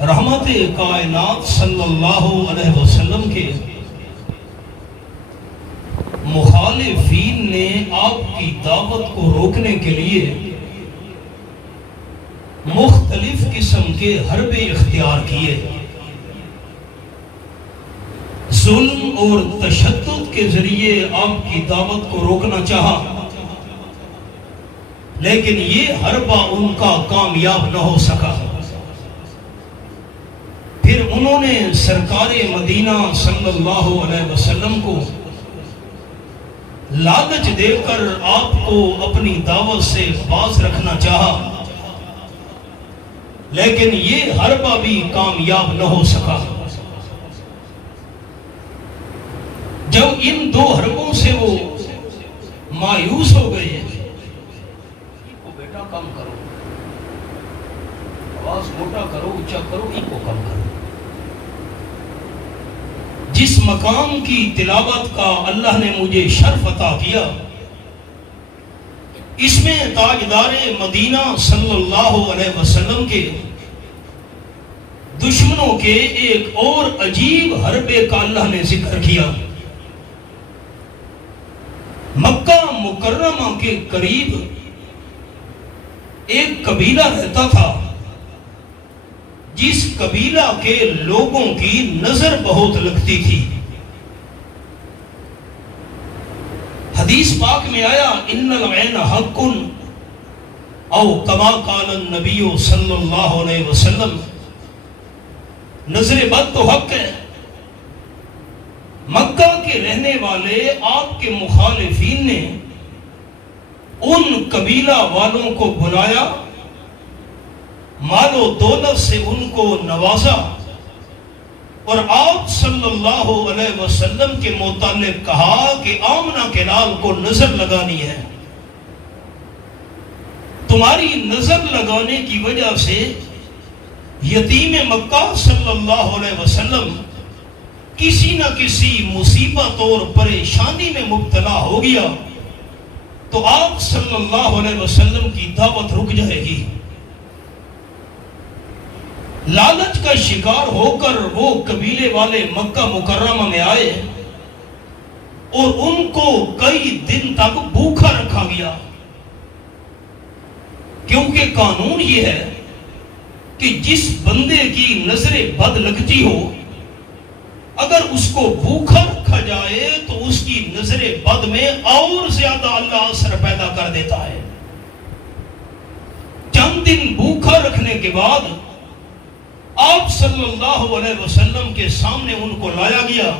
رحمت کائنات صلی اللہ علیہ وسلم کے مخالفین نے آپ کی دعوت کو روکنے کے لیے مختلف قسم کے حربے اختیار کیے، ظلم اور تشدد کے ذریعے آپ کی دعوت کو روکنا چاہا، لیکن یہ حربہ ان کا کامیاب نہ ہو سکا۔ پھر انہوں نے سرکار مدینہ صلی اللہ علیہ وسلم کو لالچ دے کر آپ کو اپنی دعوت سے باز رکھنا چاہا، لیکن یہ حربہ بھی کامیاب نہ ہو سکا۔ جب ان دو حربوں سے وہ مایوس ہو گئے، بیٹا کم کرو، آواز موٹا کرو، اونچا کرو، ایک کو کم کرو۔ جس مقام کی تلاوت کا اللہ نے مجھے شرف عطا کیا، اس میں تاجدار مدینہ صلی اللہ علیہ وسلم کے دشمنوں کے ایک اور عجیب حربے کا اللہ نے ذکر کیا۔ مکہ مکرمہ کے قریب ایک قبیلہ رہتا تھا، جس قبیلہ کے لوگوں کی نظر بہت لگتی تھی۔ حدیث پاک میں آیا ان العین حق او کما قال النبی صلی اللہ علیہ وسلم، نظر بد تو حق ہے۔ مکہ کے رہنے والے آپ کے مخالفین نے ان قبیلہ والوں کو بلایا، مال و دولت سے ان کو نوازا، اور آپ صلی اللہ علیہ وسلم کے متعلق کہا کہ آمنہ کے لال کو نظر لگانی ہے۔ تمہاری نظر لگانے کی وجہ سے یتیم مکہ صلی اللہ علیہ وسلم کسی نہ کسی مصیبت اور پریشانی میں مبتلا ہو گیا تو آپ صلی اللہ علیہ وسلم کی دعوت رک جائے گی۔ لالچ کا شکار ہو کر وہ قبیلے والے مکہ مکرمہ میں آئے اور ان کو کئی دن تک بھوکا رکھا گیا، کیونکہ قانون یہ ہے کہ جس بندے کی نظر بد لگتی ہو، اگر اس کو بھوکا رکھا جائے تو اس کی نظر بد میں اور زیادہ اللہ اثر پیدا کر دیتا ہے۔ چند دن بھوکا رکھنے کے بعد آپ صلی اللہ علیہ وسلم کے سامنے ان کو لایا گیا۔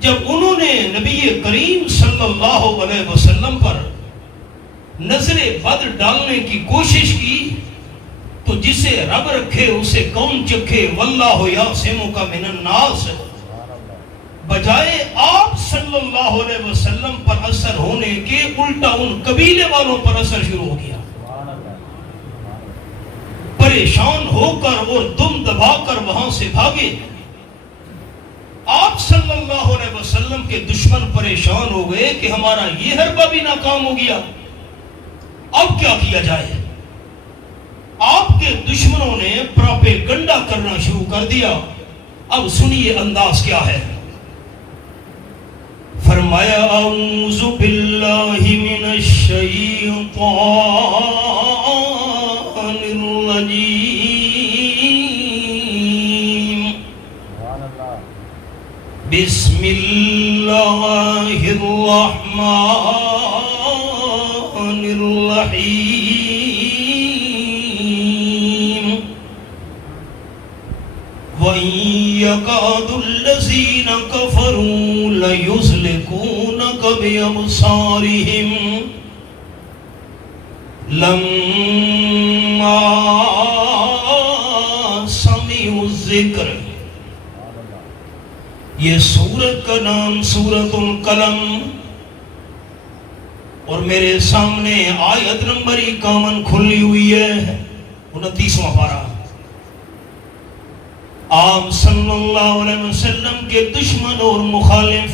جب انہوں نے نبی کریم صلی اللہ علیہ وسلم پر نظر بد ڈالنے کی کوشش کی تو جسے رب رکھے اسے کون چکھے، واللہ یعصمک من الناس، بجائے آپ صلی اللہ علیہ وسلم پر اثر ہونے کے الٹا ان قبیلے والوں پر اثر شروع ہو گیا۔ پریشان ہو کر اور دم دبا کر وہاں سے بھاگے۔ آپ صلی اللہ علیہ وسلم کے دشمن پریشان ہو گئے کہ ہمارا یہ حربہ بھی ناکام ہو گیا، اب کیا کیا جائے؟ آپ کے دشمنوں نے پروپیگنڈا کرنا شروع کر دیا۔ اب سنیے انداز کیا ہے۔ فرمایا اعوذ باللہ من الشیطان الرجیم، بسم اللہ الرحمن الرحیم، وَإِن يَكَادُ الَّذِينَ كَفَرُوا لَيُزْلِقُونَكَ بِأَبْصَارِهِمْ لَمَّا سَمِعُوا الذِّكْرَ۔ یہ سورت کا نام سورۃ القلم، اور میرے سامنے آیت نمبر 51 کھلی ہوئی ہے، 29واں پارہ۔ آپ صلی اللہ علیہ وسلم کے دشمن اور مخالف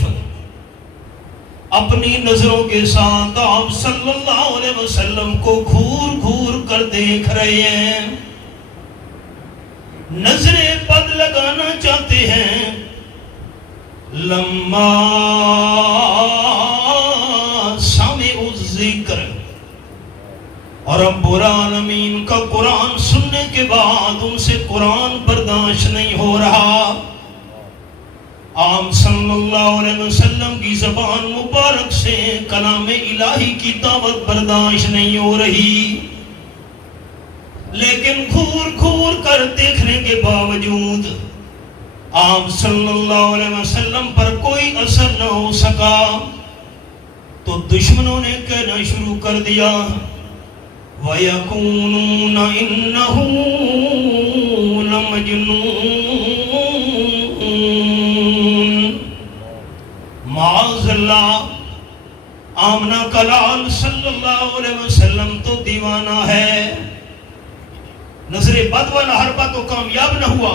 اپنی نظروں کے ساتھ آپ صلی اللہ علیہ وسلم کو گھور گھور کر دیکھ رہے ہیں۔ نظر بد لگانا چاہتے ہیں، لما سمعوا الذکر، اور رب العالمین کا قرآن سننے کے بعد ان سے قرآن برداشت نہیں ہو رہا، آپ صلی اللہ علیہ وسلم کی زبان مبارک سے کلام الہی کی دعوت برداشت نہیں ہو رہی، لیکن گھور گھور کر دیکھنے کے باوجود آپ صلی اللہ علیہ وسلم پر کوئی اثر نہ ہو سکا، تو دشمنوں نے کہنا شروع کر دیا، وَيَقُولُونَ إِنَّهُ لَمَجْنُونٌ، معاذ اللہ، آمنہ کا لال صلی اللہ علیہ وسلم تو دیوانہ ہے۔ نظر بد والا حربہ تو کامیاب نہ ہوا،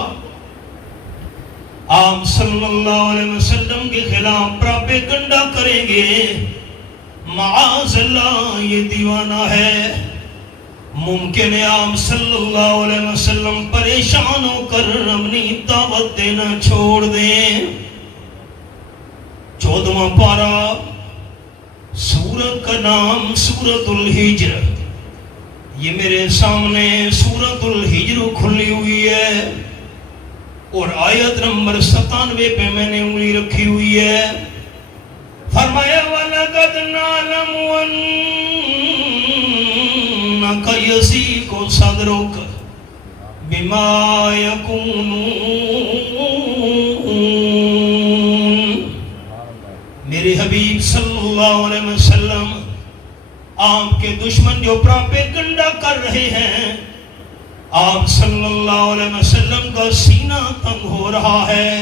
آپ صلی اللہ علیہ وسلم کے خلاف پراپیگنڈا کریں گے، معاذ اللہ یہ دیوانہ ہے۔ ممکن ہے آپ صلی اللہ علیہ وسلم پریشان ہو کر اپنی دعوت دینا چھوڑ دیں۔ 14واں پارہ، سورت کا نام سورت الحجر، یہ میرے سامنے سورت الحجر کھلی ہوئی ہے، اور آیت نمبر 97 پہ میں نے انگلی رکھی ہوئی ہے۔ فرمایا وَلَقَدْ نَعْلَمُ أَنَّكَ يَضِيقُ صَدْرُكَ بِمَا يَقُولُونَ، میرے حبیب صلی اللہ علیہ وسلم، آپ کے دشمن جو پراپیگنڈا کر رہے ہیں، آپ صلی اللہ علیہ وسلم کا سینہ تنگ ہو رہا ہے۔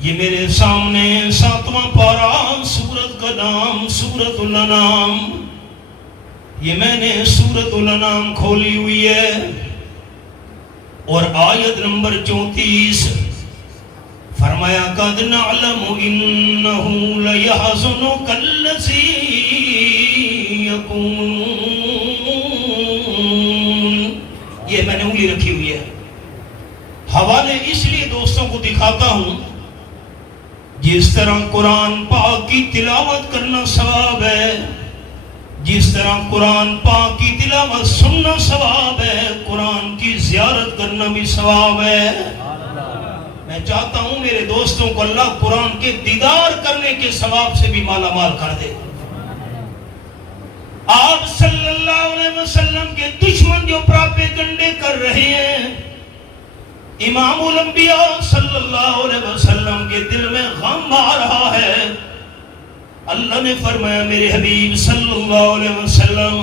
یہ میرے سامنے 7واں پارہ، سورت کا نام سورت الانعام، یہ میں نے سورت الانعام کھولی ہوئی ہے، اور آیت نمبر 34، فرمایا قد نعلم انہ لیحزنک الذی یقولون، یہ میں نے انگلی رکھی ہوئی ہے۔ حوالے اس لیے دوستوں کو دکھاتا ہوں، جس طرح قرآن پاک کی تلاوت کرنا ثواب ہے، جس طرح قرآن پاک کی تلاوت سننا ثواب ہے، قرآن کی زیارت کرنا بھی ثواب ہے۔ میں چاہتا ہوں میرے دوستوں کو اللہ قرآن کے دیدار کرنے کے ثواب سے بھی مالا مال کر دے۔ آپ صلی اللہ علیہ وسلم کے دشمن جو پراپیگنڈے کر رہے ہیں، امام الانبیاء صلی اللہ علیہ وسلم کے دل میں غم آ رہا ہے۔ اللہ نے فرمایا میرے حبیب صلی اللہ علیہ وسلم،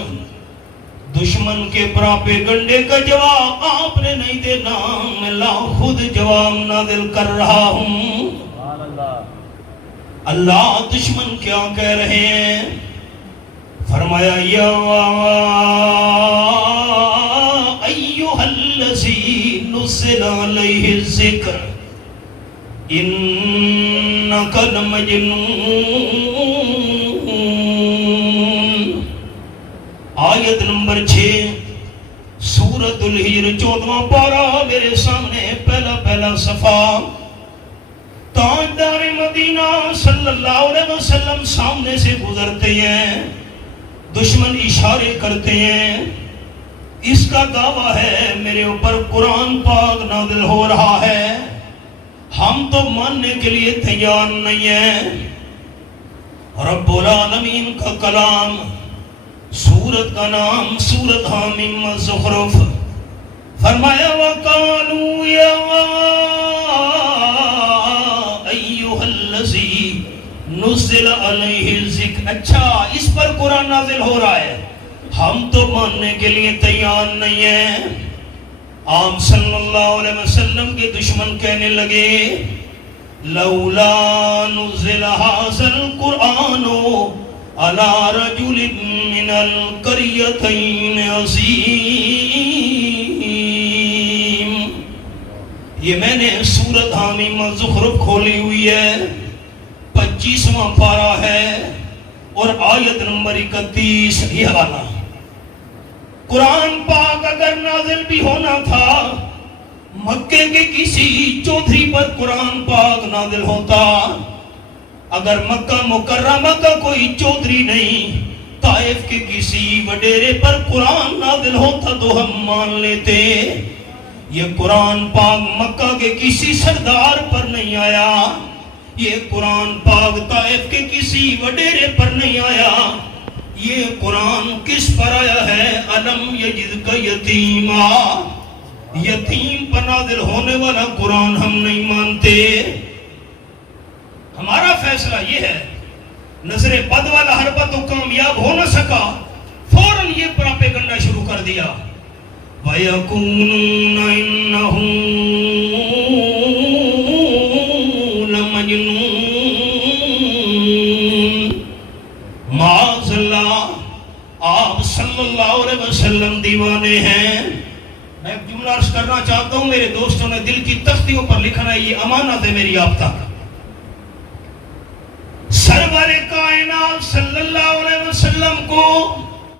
دشمن کے پراپیگنڈے کا جواب آپ نے نہیں دینا، میں اللہ خود جواب نازل کر رہا ہوں۔ اللہ دشمن کیا کہہ رہے ہیں؟ فرمایا یا ایھا الذی نزل علیہ الذکر انک لمجنون، آیت نمبر 6، سورت الحجر 14واں پارہ میرے سامنے، پہلا صفحہ۔ تاجدار مدینہ صلی اللہ علیہ وسلم سامنے سے گزرتے ہیں، دشمن اشارے کرتے ہیں، اس کا دعویٰ ہے میرے اوپر قرآن پاک نازل ہو رہا ہے، ہم تو ماننے کے لیے تیار نہیں ہیں۔ رب العالمین کا کلام، سورت کا نام سورت حامیم الزخرف، فرمایا وَقَالُوا يَا أَيُّهَا الَّذِي نُزِّلَ عَلَيْهِ الذِّكْرُ، اچھا اس پر قرآن نازل ہو رہا ہے، ہم تو ماننے کے لیے تیار نہیں ہیں۔ آپ صلی اللہ علیہ وسلم کے دشمن کہنے لگے لولا نزل هذا القرآن علی رجل من القریتین عظیم، یہ میں نے سورت حامیم الزخرف کھولی ہوئی ہے، 25واں پارہ ہے، اور آیت نمبر 31، یہ حوالہ۔ قرآن پاک اگر نازل بھی ہونا تھا مکے کے کسی چودھری پر قرآن پاک نازل ہوتا، اگر مکہ مکرمہ کا کوئی چودھری نہیں، طائف کے کسی وڈیرے پر قرآن نازل ہوتا تو ہم مان لیتے۔ یہ قرآن پاک مکہ کے کسی سردار پر نہیں آیا، یہ قرآن پاک طائف کے کسی وڈیرے پر نہیں آیا، یہ قرآن کس پر آیا ہے؟ الم یجدک یتیما، یتیم پر نازل ہونے والا قرآن ہم نہیں مانتے۔ ہمارا فیصلہ یہ ہے، نظر بد والا حربہ تو کامیاب ہو نہ سکا، فوراً یہ پراپیگنڈا شروع کر دیا، وَيَقُولُونَ إِنَّهُ لَمَجْنُونَ، معاذ اللہ، آپ صلی اللہ علیہ وسلم دیوانے ہیں۔ میں ایک جملہ عرض کرنا چاہتا ہوں، میرے دوستوں نے دل کی تختیوں پر لکھنا ہے، یہ امانت ہے میری آپ تک۔ سرور کائنات صلی اللہ علیہ وسلم کو